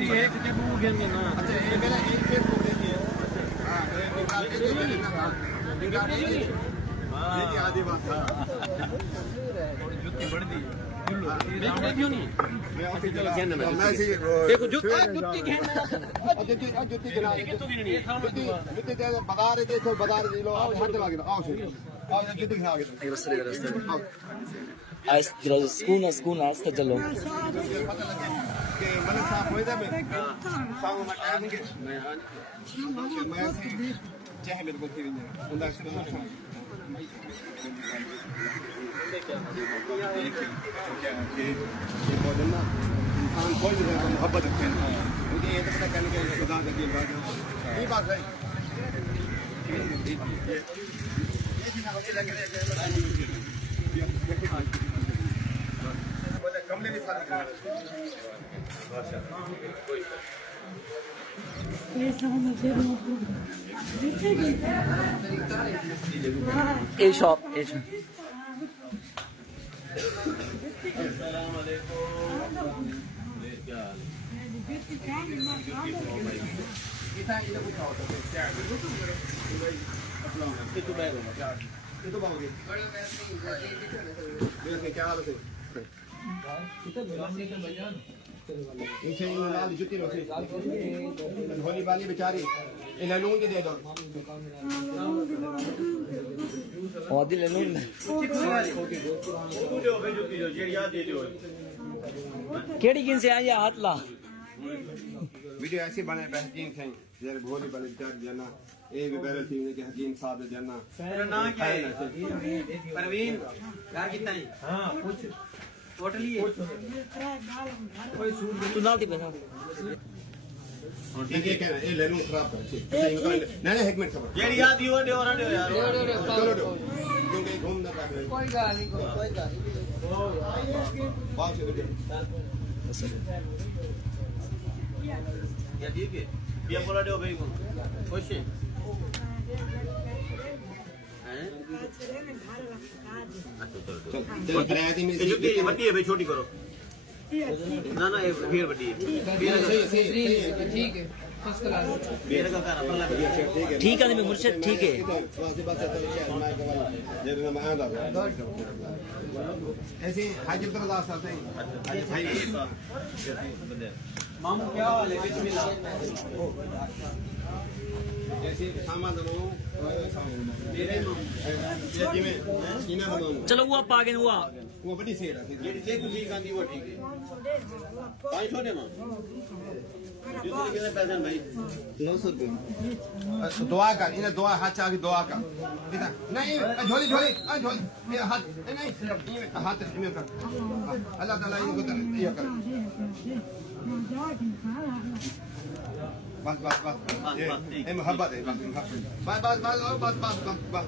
जुत्ती एक के दो घेन ना। अच्छा ये मेरा एक फेसबुक देखिए। हां निकाल दे ये की आधी बात। जुत्ती बढ़ दी मैं क्यों नहीं मैं ऑफिस चला गया ना मैं सी देखो जुत्ती घेन जुत्ती गिना जुत्ती दे बता रहे थे बता रहे लो हाथ चला गया आओ से आओ जुत्ती गिना गया Als schoon asta चलो के मतलब साफ होए थे मैं सांग में टाइम के मैं चाहे मेरे को थी उनका से ये बहुत ना इंसान कोई भी मोहब्बत रखते हैं मुझे ये तो पता करने के खुदा का दिल बात ये बात है ये चीज़ मुझे लग रहा है कमले भी साथ A shop क्या हाल है इसे लाल जुती रोसे होली वाली बेचारी इन्हें लून दे दो और दिल लून केड़ी किन से आया हाथ ला वीडियो ऐसी बने बेहतरीन थे जैसे भोली वाली बेचारी जाना ये भी बैरल थी कि हकीम साहब जाना मेरा नाम क्या है परवीन यार कितना है हां पूछ टोटली कोई सूट तू नाल दी पहना और ये कहना ये ले लूं खराब कर नहीं एक मिनट खबर यार याद दियो दे और दे यार चलो दो क्योंकि घूम ना कर कोई गाल नहीं बात से दे या ठीक है ये बोला दो भाई को खुश है चलो किराया में जुत्ती बड़ी है भाई छोटी करो ना ना ये फिर बड़ी है सही है ठीक है फर्स्ट क्लास मेरे का करना पड़ला ठीक है ठीक है मुर्शिद ठीक है ऐसे हाजिर तरह साथ हैं मामू क्या हाल है बिस्मिल्लाह जैसे सामान दो मेरे जी में इना दो चलो वो आप आगे हुआ वो बड़ी सेल है ये देख ली गांधी वो ठीक है 500 दे मां जितने कितने पैसे भाई 900 रुपए दुआ कर इन्हें दुआ हाथ चाह की दुआ कर इधर नहीं झोली झोली ये हाथ नहीं हाथ इन्हें कर अल्लाह ताला इनको कर ये कर बस ये मोहब्बत है बस बस बस बस बस